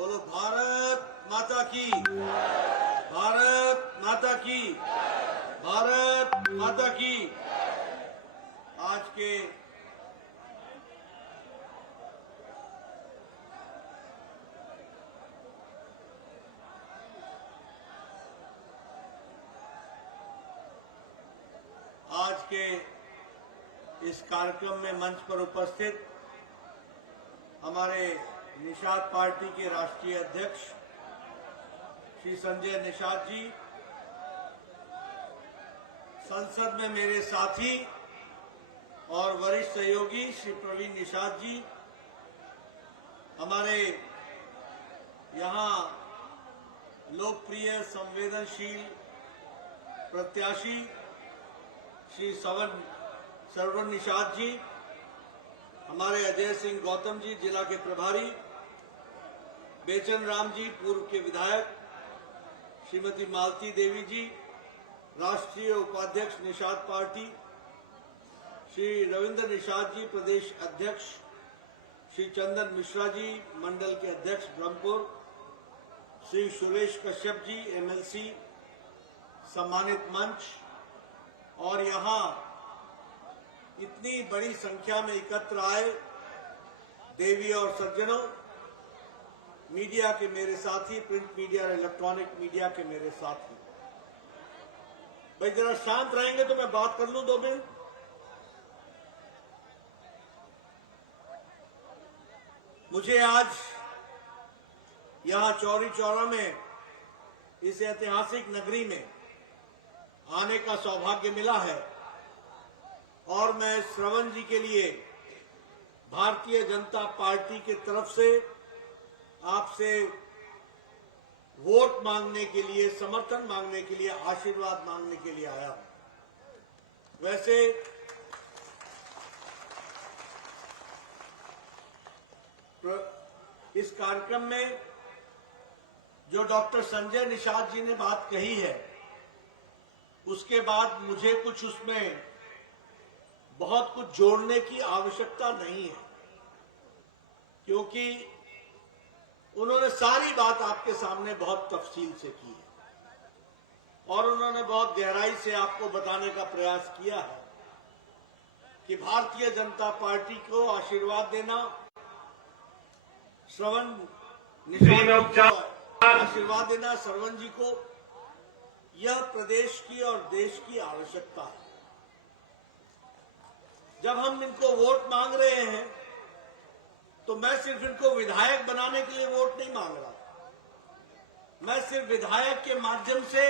बोलो भारत माता की, भारत माता की, भारत माता की। आज के इस कार्यक्रम में मंच पर उपस्थित हमारे निषाद पार्टी के राष्ट्रीय अध्यक्ष श्री संजय निषाद जी, संसद में मेरे साथी और वरिष्ठ सहयोगी श्री प्रवीण निषाद जी, हमारे यहाँ लोकप्रिय संवेदनशील प्रत्याशी श्री सरवण निषाद जी, हमारे अजय सिंह गौतम जी जिला के प्रभारी, बेचन राम जी पूर्व के विधायक, श्रीमती मालती देवी जी राष्ट्रीय उपाध्यक्ष निषाद पार्टी, श्री रविंद्र निषाद जी प्रदेश अध्यक्ष, श्री चंदन मिश्रा जी मंडल के अध्यक्ष ब्रह्मपुर, श्री सुरेश कश्यप जी एमएलसी सम्मानित मंच, और यहाँ इतनी बड़ी संख्या में एकत्र आए देवी और सज्जनों, मीडिया के मेरे साथी, प्रिंट मीडिया और इलेक्ट्रॉनिक मीडिया के मेरे साथी, भाई जरा शांत रहेंगे तो मैं बात कर लूं 2 मिनट। मुझे आज यहां चौरी चौरा में इस ऐतिहासिक नगरी में आने का सौभाग्य मिला है और मैं श्रवण जी के लिए भारतीय जनता पार्टी की तरफ से आपसे वोट मांगने के लिए, समर्थन मांगने के लिए, आशीर्वाद मांगने के लिए आया हूं। वैसे इस कार्यक्रम में जो डॉक्टर संजय निषाद जी ने बात कही है, उसके बाद मुझे कुछ उसमें बहुत कुछ जोड़ने की आवश्यकता नहीं है, क्योंकि उन्होंने सारी बात आपके सामने बहुत तफसील से की है और उन्होंने बहुत गहराई से आपको बताने का प्रयास किया है कि भारतीय जनता पार्टी को आशीर्वाद देना, श्रवण निषाद को आशीर्वाद देना, सरवण जी को, यह प्रदेश की और देश की आवश्यकता है। जब हम इनको वोट मांग रहे हैं तो मैं सिर्फ इनको विधायक बनाने के लिए वोट नहीं मांग रहा, मैं सिर्फ विधायक के माध्यम से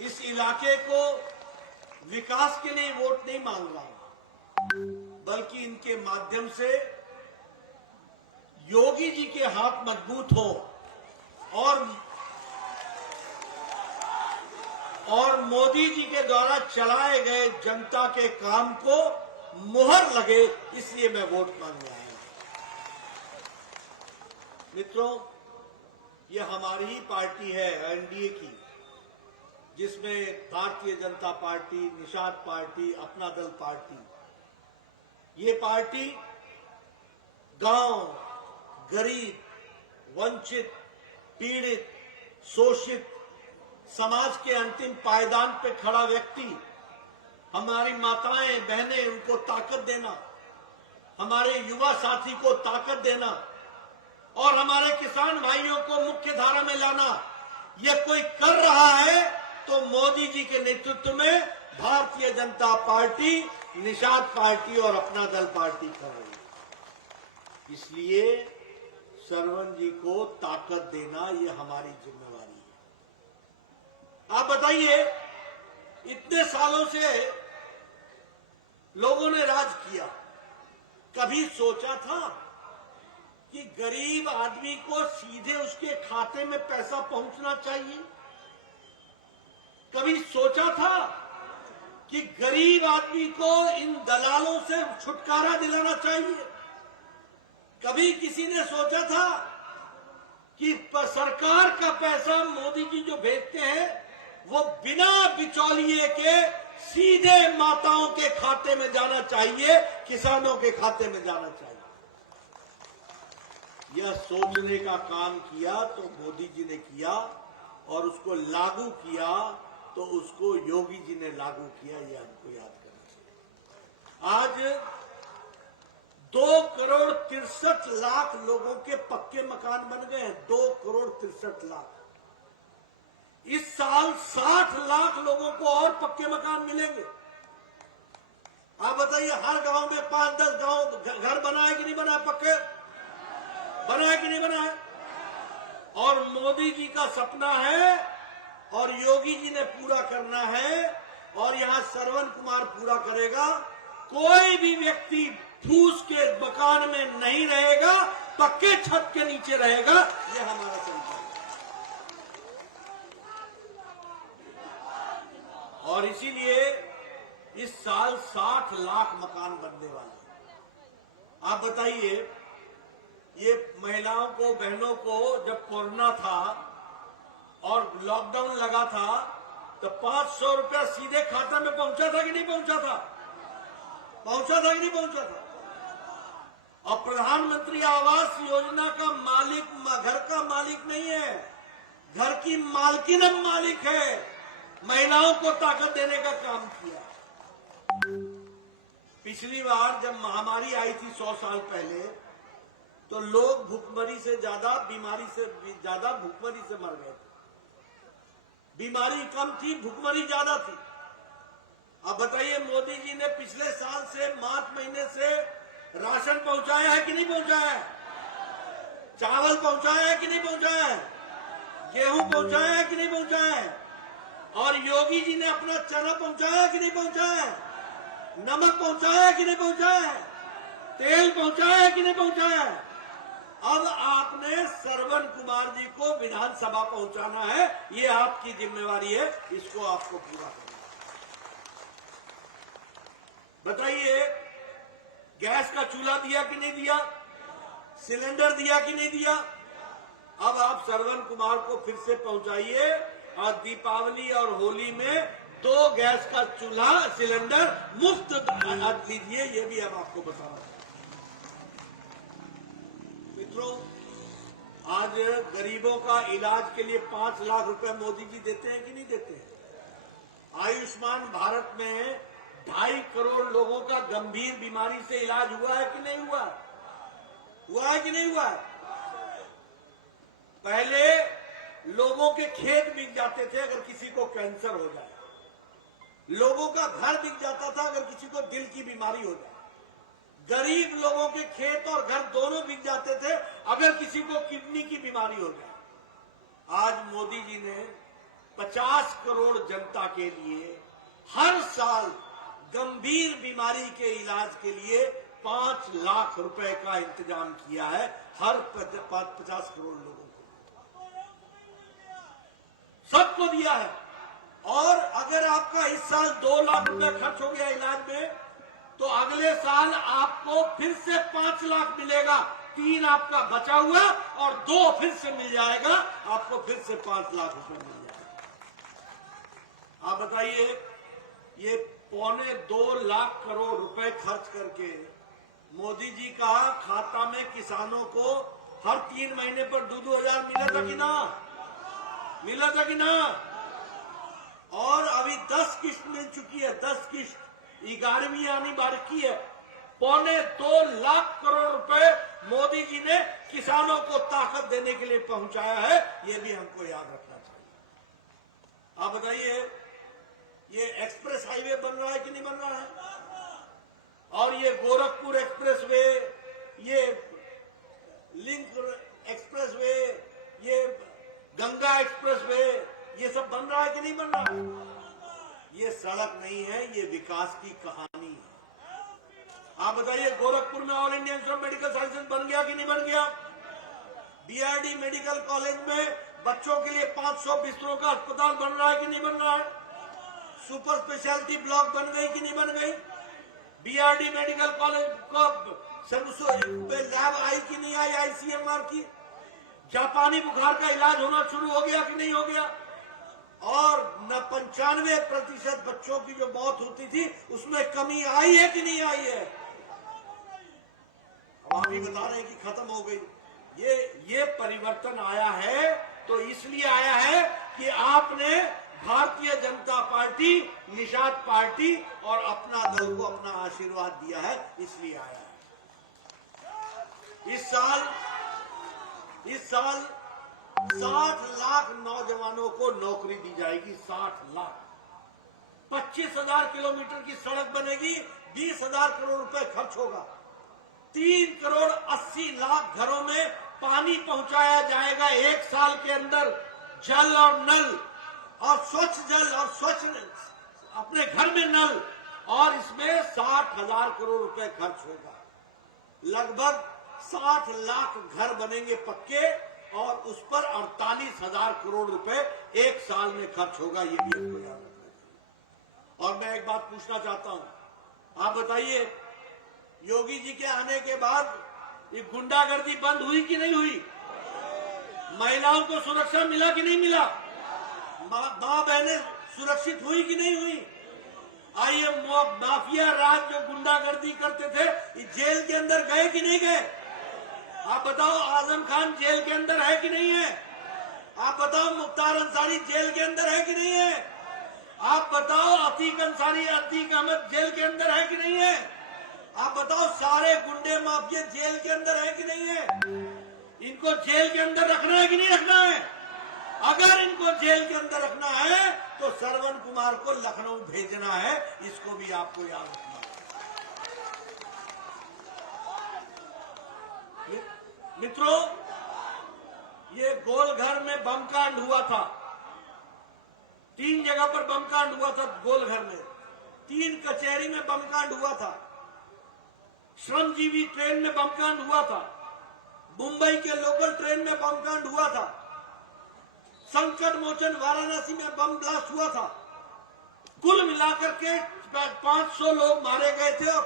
इस इलाके को विकास के लिए वोट नहीं मांग रहा, बल्कि इनके माध्यम से योगी जी के हाथ मजबूत हो और मोदी जी के द्वारा चलाए गए जनता के काम को मुहर लगे, इसलिए मैं वोट मांगने आया हूं। मित्रों, यह हमारी ही पार्टी है एनडीए की, जिसमें भारतीय जनता पार्टी, निषाद पार्टी, अपना दल पार्टी, ये पार्टी गांव, गरीब, वंचित, पीड़ित, शोषित, समाज के अंतिम पायदान पे खड़ा व्यक्ति, हमारी माताएं बहनें, उनको ताकत देना, हमारे युवा साथी को ताकत देना और हमारे किसान भाइयों को मुख्य धारा में लाना, यह कोई कर रहा है तो मोदी जी के नेतृत्व में भारतीय जनता पार्टी, निषाद पार्टी और अपना दल पार्टी कर रही है। इसलिए सरवण जी को ताकत देना यह हमारी जिम्मेवारी है। आप बताइए, इतने सालों से लोगों ने राज किया, कभी सोचा था कि गरीब आदमी को सीधे उसके खाते में पैसा पहुंचना चाहिए? कभी सोचा था कि गरीब आदमी को इन दलालों से छुटकारा दिलाना चाहिए? कभी किसी ने सोचा था कि सरकार का पैसा मोदी जी जो भेजते हैं वो बिना बिचौलिए के सीधे माताओं के खाते में जाना चाहिए, किसानों के खाते में जाना चाहिए? यह सोचने का काम किया तो मोदी जी ने किया, और उसको लागू किया तो उसको योगी जी ने लागू किया। यह हमको याद करना। आज 2,63,00,000 लोगों के पक्के मकान बन गए हैं। 2,63,00,000। इस साल 60 लाख लोगों को और पक्के मकान मिलेंगे। आप बताइए, हर गांव में 5-10 गांव घर बना है कि नहीं बना है? पक्के बना है कि नहीं बना है? और मोदी जी का सपना है और योगी जी ने पूरा करना है, और यहां श्रवण कुमार पूरा करेगा। कोई भी व्यक्ति फूस के मकान में नहीं रहेगा, पक्के छत के नीचे रहेगा। यह हमारा संकल्प है। और इसीलिए इस साल 60 लाख मकान बनने वाले हैं। आप बताइए, ये महिलाओं को, बहनों को जब कोरोना था और लॉकडाउन लगा था तो 500 रुपया सीधे खाता में पहुंचा था कि नहीं पहुंचा था? पहुंचा था कि नहीं पहुंचा था? और प्रधानमंत्री आवास योजना का मालिक घर का मालिक नहीं है, घर की मालकिन अब मालिक है। महिलाओं को ताकत देने का काम किया। पिछली बार जब महामारी आई थी 100 साल पहले, तो लोग भूखमरी से ज्यादा, बीमारी से ज्यादा भूखमरी से मर गए थे। बीमारी कम थी, भूखमरी ज्यादा थी। अब बताइए, मोदी जी ने पिछले साल से, मार्च महीने से राशन पहुंचाया है कि नहीं पहुंचाया है? चावल पहुंचाया है कि नहीं पहुंचाया है? गेहूं पहुंचाया है कि नहीं पहुंचाया है? और योगी जी ने अपना चना पहुंचाया है कि नहीं पहुंचाया है? नमक पहुंचाया है कि नहीं पहुंचाया है? तेल पहुंचाया है कि नहीं पहुंचाया है? अब आपने श्रवण कुमार जी को विधानसभा पहुंचाना है। ये आपकी जिम्मेवारी है, इसको आपको पूरा करना। बताइए, गैस का चूल्हा दिया कि नहीं दिया? सिलेंडर दिया कि नहीं दिया? अब आप श्रवण कुमार को फिर से पहुंचाइए, और दीपावली और होली में 2 गैस का चूल्हा, सिलेंडर मुफ्त दीजिए। ये भी अब आपको बताना है। मित्रों, आज गरीबों का इलाज के लिए 5 लाख रुपए मोदी जी देते हैं कि नहीं देते हैं? आयुष्मान भारत में 2.5 करोड़ लोगों का गंभीर बीमारी से इलाज हुआ है कि नहीं हुआ? हुआ है कि नहीं हुआ? पहले लोगों के खेत बिक जाते थे अगर किसी को कैंसर हो जाए, लोगों का घर बिक जाता था अगर किसी को दिल की बीमारी हो जाए, गरीब लोगों के खेत और घर दोनों बिक जाते थे अगर किसी को किडनी की बीमारी हो जाए। आज मोदी जी ने 50 करोड़ जनता के लिए हर साल गंभीर बीमारी के इलाज के लिए 5 लाख रुपए का इंतजाम किया है, हर 50 करोड़ लोगों को, सबको दिया है। और अगर आपका इस साल 2 लाख रुपए खर्च हो गया इलाज में, तो अगले साल आपको फिर से 5 लाख मिलेगा। 3 आपका बचा हुआ और 2 फिर से मिल जाएगा, आपको फिर से 5 लाख रुपए मिल जाएगा। आप बताइए, ये 1.25 लाख करोड़ रुपए खर्च करके मोदी जी का खाता में किसानों को हर 3 महीने पर 2-2 हजार मिला था कि ना? मिला था कि ना? और अभी 10 किस्त मिल चुकी है। 10 किस्त, 11वीं आनी बाकी है। 1.25 लाख करोड़ रुपए मोदी जी ने किसानों को ताकत देने के लिए पहुंचाया है। ये भी हमको याद रखना चाहिए। आप बताइए, ये एक्सप्रेस हाईवे बन रहा है कि नहीं बन रहा है? और ये गोरखपुर एक्सप्रेस वे, ये लिंक एक्सप्रेस वे, ये गंगा एक्सप्रेस वे, ये सब बन रहा है कि नहीं बन रहा है? ये सड़क नहीं है, ये विकास की कहानी है। आप बताइए, गोरखपुर में all India institute of medical sciences बन गया कि नहीं बन गया? बीआरडी मेडिकल कॉलेज में बच्चों के लिए 500 बिस्तरों का अस्पताल बन रहा है कि नहीं बन रहा है? सुपर स्पेशलिटी ब्लॉक बन गई कि नहीं बन गई? बीआरडी मेडिकल कॉलेज को लैब आई कि नहीं आई? आईसीएमआर की जापानी बुखार का इलाज होना शुरू हो गया कि नहीं हो गया? और 95% बच्चों की जो मौत होती थी उसमें कमी आई है कि नहीं आई है? अब आप ही बता रहे हैं कि खत्म हो गई। ये परिवर्तन आया है तो इसलिए आया है कि आपने भारतीय जनता पार्टी, निषाद पार्टी और अपना दल को अपना आशीर्वाद दिया है, इसलिए आया है। इस साल 60 लाख नौजवानों को नौकरी दी जाएगी। 60 लाख, 25,000 किलोमीटर की सड़क बनेगी, 20,000 करोड़ रुपए खर्च होगा, 3 करोड़ 80 लाख घरों में पानी पहुंचाया जाएगा एक साल के अंदर, जल और नल और स्वच्छ जल और स्वच्छ अपने घर में नल, और इसमें 60,000 करोड़ रुपए खर्च होगा। लगभग 60 लाख घर बनेंगे पक्के और उस पर 48,000 करोड़ रुपए एक साल में खर्च होगा। ये भी आपको याद रखना चाहिए। और मैं एक बात पूछना चाहता हूं, आप बताइए, योगी जी के आने के बाद ये गुंडागर्दी बंद हुई कि नहीं हुई? महिलाओं को सुरक्षा मिला कि नहीं मिला? मां बहनें सुरक्षित हुई कि नहीं हुई? आइए, माफिया राज जो गुंडागर्दी करते थे, जेल के अंदर गए कि नहीं गए? आप बताओ, आजम खान जेल के अंदर है कि नहीं है? आप बताओ, मुख्तार अंसारी जेल के अंदर है कि नहीं है? आप बताओ, अतीक अंसारी, अतीक अहमद जेल के अंदर है कि नहीं है? आप बताओ, सारे गुंडे माफिया जेल के अंदर है कि नहीं है? इनको जेल के अंदर रखना है कि नहीं रखना है? अगर इनको जेल के अंदर रखना है तो श्रवण कुमार को लखनऊ भेजना है, इसको भी आपको याद रखना है। मित्रों, ये गोलघर में बम कांड हुआ था, 3 जगह पर बम कांड हुआ था गोलघर में, 3 कचहरी में बम कांड हुआ था, श्रमजीवी ट्रेन में बम कांड हुआ था, मुंबई के लोकल ट्रेन में बम कांड हुआ था, संकट मोचन वाराणसी में बम ब्लास्ट हुआ था। कुल मिलाकर के 500 लोग मारे गए थे और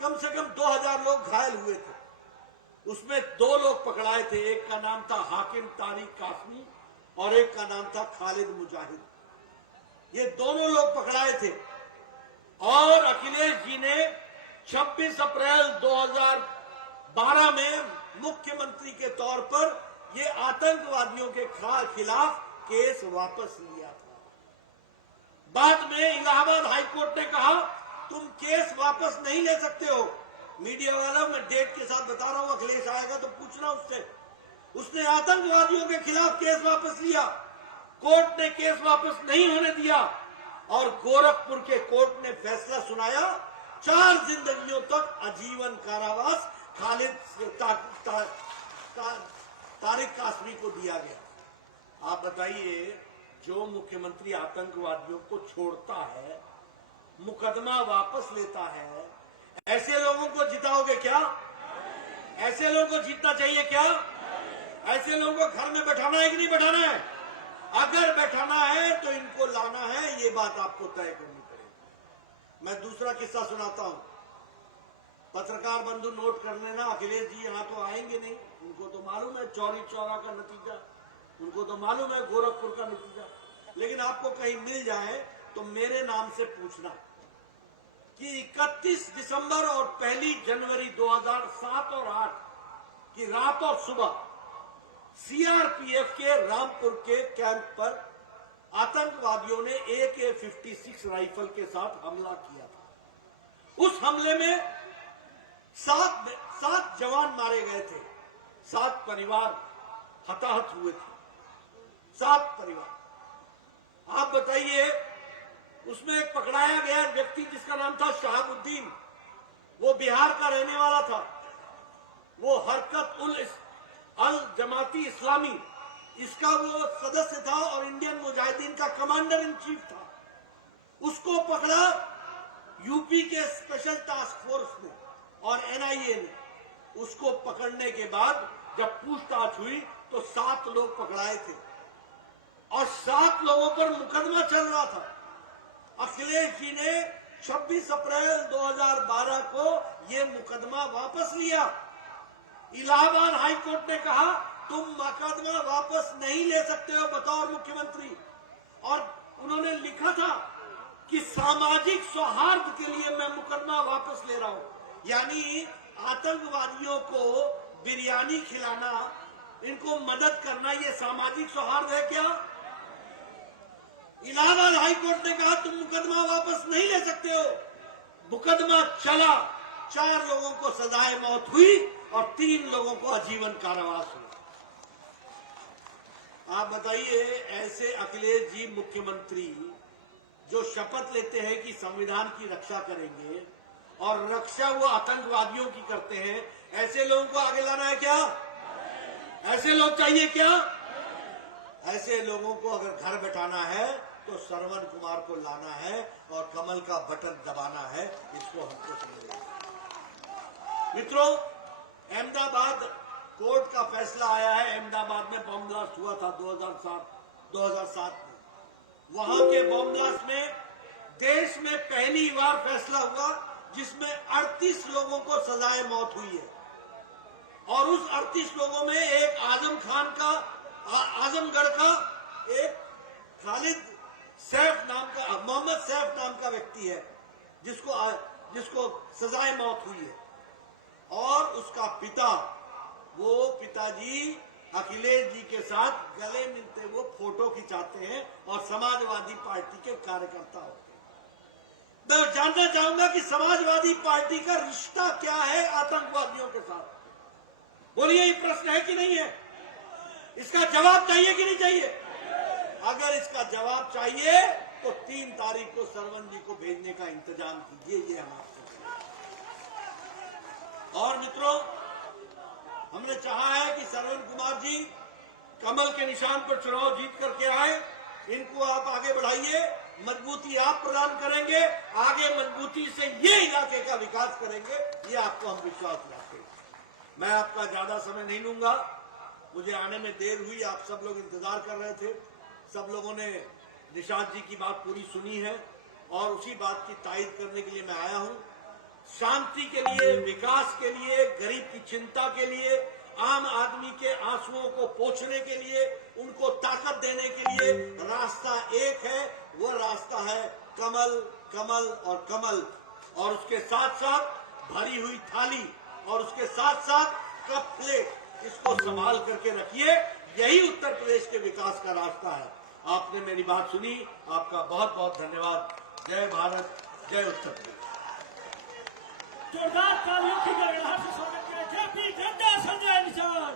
कम से कम 2000 लोग घायल हुए थे। उसमें 2 लोग पकड़ाए थे, एक का नाम था हाकिम तारिक कासमी और एक का नाम था खालिद मुजाहिद। ये दोनों लोग पकड़ाए थे और अखिलेश जी ने 26 अप्रैल 2012 में मुख्यमंत्री के तौर पर ये आतंकवादियों के खिलाफ केस वापस लिया था। बाद में इलाहाबाद हाईकोर्ट ने कहा तुम केस वापस नहीं ले सकते हो। मीडिया वाला, मैं डेट के साथ बता रहा हूं, अखिलेश आएगा तो पूछना उससे। उसने आतंकवादियों के खिलाफ केस वापस लिया, कोर्ट ने केस वापस नहीं होने दिया और गोरखपुर के कोर्ट ने फैसला सुनाया, 4 जिंदगियों तक आजीवन कारावास खालिद तारिक कासमी को दिया गया। आप बताइए, जो मुख्यमंत्री आतंकवादियों को छोड़ता है, मुकदमा वापस लेता है, ऐसे लोगों को जिताओगे क्या? ऐसे लोगों को जीतना चाहिए क्या? ऐसे लोगों को घर में बैठाना है कि नहीं बैठाना है? अगर बैठाना है तो इनको लाना है, ये बात आपको तय करनी पड़ेगी। मैं दूसरा किस्सा सुनाता हूं। पत्रकार बंधु नोट कर लेना, अखिलेश जी यहां तो आएंगे नहीं, उनको तो मालूम है चौरी चौरा का नतीजा, उनको तो मालूम है गोरखपुर का नतीजा, लेकिन आपको कहीं मिल जाए तो मेरे नाम से पूछना कि 31 दिसंबर और 1 जनवरी 2007 और 8 की रात और सुबह सीआरपीएफ के रामपुर के कैंप पर आतंकवादियों ने AK-56 राइफल के साथ हमला किया था। उस हमले में 7 जवान मारे गए थे, 7 परिवार हताहत हुए थे, 7 परिवार। आप बताइए, उसमें एक पकड़ाया गया व्यक्ति जिसका नाम था शहाबुद्दीन, वो बिहार का रहने वाला था, वो हरकत उल अल जमाती इस्लामी इसका वो सदस्य था और इंडियन मुजाहिदीन का कमांडर इन चीफ था। उसको पकड़ा यूपी के स्पेशल टास्क फोर्स ने और एनआईए ने। उसको पकड़ने के बाद जब पूछताछ हुई तो 7 लोग पकड़ाए थे और 7 लोगों पर मुकदमा चल रहा था। अखिलेश जी ने 26 अप्रैल 2012 को ये मुकदमा वापस लिया। इलाहाबाद हाईकोर्ट ने कहा तुम मुकदमा वापस नहीं ले सकते हो बतौर मुख्यमंत्री, और उन्होंने लिखा था कि सामाजिक सौहार्द के लिए मैं मुकदमा वापस ले रहा हूं। यानी आतंकवादियों को बिरयानी खिलाना, इनको मदद करना, ये सामाजिक सौहार्द है क्या? इलाहाबाद हाई कोर्ट ने कहा तुम मुकदमा वापस नहीं ले सकते हो। मुकदमा चला, 4 लोगों को सजाए मौत हुई और 3 लोगों को आजीवन कारावास हुआ। आप बताइए, ऐसे अखिलेश जी मुख्यमंत्री जो शपथ लेते हैं कि संविधान की रक्षा करेंगे और रक्षा वो आतंकवादियों की करते हैं, ऐसे लोगों को आगे लाना है क्या? ऐसे लोग चाहिए क्या? ऐसे लोगों को अगर घर बैठाना है तो श्रवण कुमार को लाना है और कमल का बटन दबाना है। इसको हमको समझना है। मित्रों, अहमदाबाद कोर्ट का फैसला आया है। अहमदाबाद में बम ब्लास्ट हुआ था 2007 में। वहां के बम ब्लास्ट में देश में पहली बार फैसला हुआ जिसमें 38 लोगों को सजाए मौत हुई है। और उस 38 लोगों में एक आजमगढ़ का एक खालिद सैफ नाम का, मोहम्मद सैफ नाम का व्यक्ति है जिसको सजाए मौत हुई है। और उसका पिता, वो पिताजी अखिलेश जी के साथ गले मिलते वो फोटो खिंचाते हैं और समाजवादी पार्टी के कार्यकर्ता होते हैं। मैं जानना चाहूंगा कि समाजवादी पार्टी का रिश्ता क्या है आतंकवादियों के साथ? बोलिए, ये प्रश्न है कि नहीं है? इसका जवाब चाहिए कि नहीं चाहिए? अगर इसका जवाब चाहिए तो 3 तारीख को सरवन जी को भेजने का इंतजाम कीजिए। ये हम आपसे। और मित्रों, हमने चाहा है कि सरवन कुमार जी कमल के निशान पर चुनाव जीत करके आए। इनको आप आगे बढ़ाइए, मजबूती आप प्रदान करेंगे, आगे मजबूती से ये इलाके का विकास करेंगे, ये आपको हम विश्वास दिलाते हैं। मैं आपका ज्यादा समय नहीं लूंगा, मुझे आने में देर हुई, आप सब लोग इंतजार कर रहे थे। सब लोगों ने निषाद जी की बात पूरी सुनी है और उसी बात की तायद करने के लिए मैं आया हूं। शांति के लिए, विकास के लिए, गरीब की चिंता के लिए, आम आदमी के आंसुओं को पोंछने के लिए, उनको ताकत देने के लिए रास्ता एक है। वो रास्ता है कमल, कमल और कमल। और उसके साथ साथ भरी हुई थाली और उसके साथ साथ कप प्लेट, इसको संभाल करके रखिए। यही उत्तर प्रदेश के विकास का रास्ता है। आपने मेरी बात सुनी, आपका बहुत बहुत धन्यवाद। जय भारत, जय उत्तर प्रदेश। जोरदार तालियों की गड़गड़ाहट से स्वागत करें जेपी नड्डा, संजय निषाद।